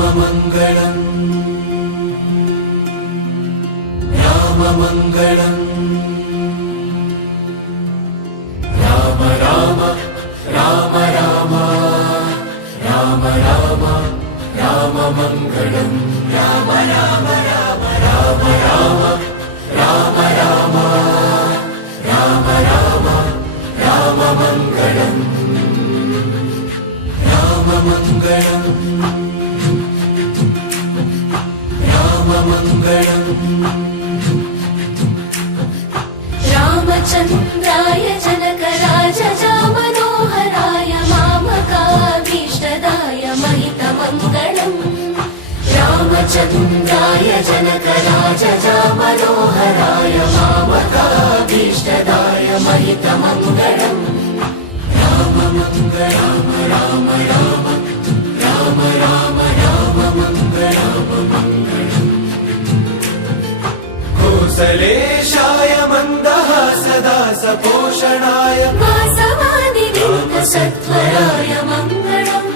राममङ्गलम् राममङ्गलम् राम राम राम राम राम राम राममङ्गलम् राम राम राम राम राम राम राम राम राम राममङ्गलम् राममङ्गलम् राममङ्गलम् रामचन्द्राय जनकराजजामनोहराय मामकाभीष्टदाय महितमङ्गलम् रामचन्द्राय जनकराजजामनोहराय मामकाभीष्टदाय महितमङ्गलम् राममङ्गलम् राम राम राम राम राममङ्गलम् कौसलेशाय मन्दहासदासपोषणाय वासवादिविन्दसत्वराय मङ्गलम्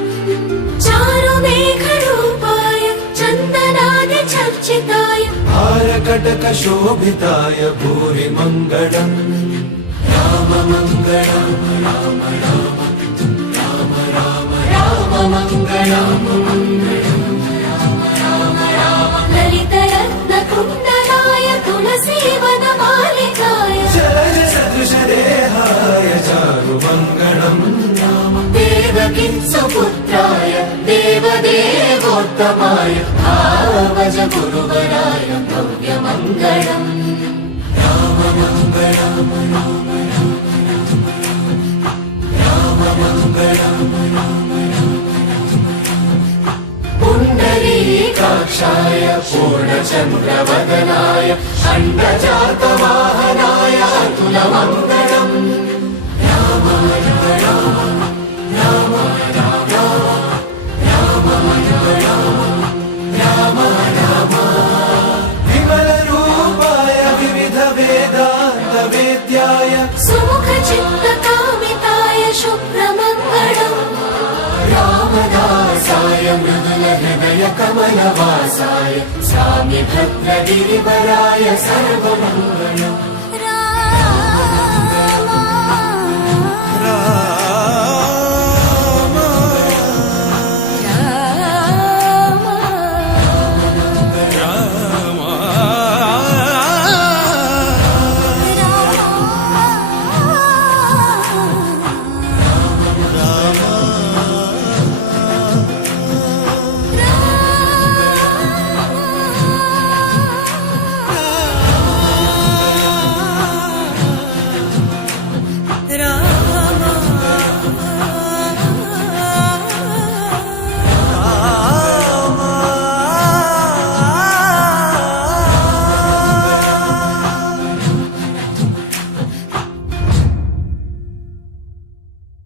चारुमेघरूपाय चन्दनादिचर्चिताय हारकटकशोभिताय भूरि मङ्गलम् राममङ्गलम् राम राम राम राम राममङ्गलम् ललितरत्नकुण्डलाय तुलसीवनमालिकाय जलजसदृशदेहाय चारुमङ्गलम् देवकिंसुपुत्राय देवदेवोत्तमाय भावज गुरुवराय भव्यमङ्गलम् राममङ्गलम् राममङ्गलम् पुण्डरीकाक्षाय पूर्णचन्द्रवदनाय अण्डजातवाहनाय अतुलमङ्गलम् विमलरूपाय विविधवेदान्तवेद्याय सुमुखचित्तकामिताय शुभ्रमङ्गलम् रामदासाय मृदुलहृदयकमलवासाय स्वामि भद्रगिरिवराय सर्वमङ्गलम्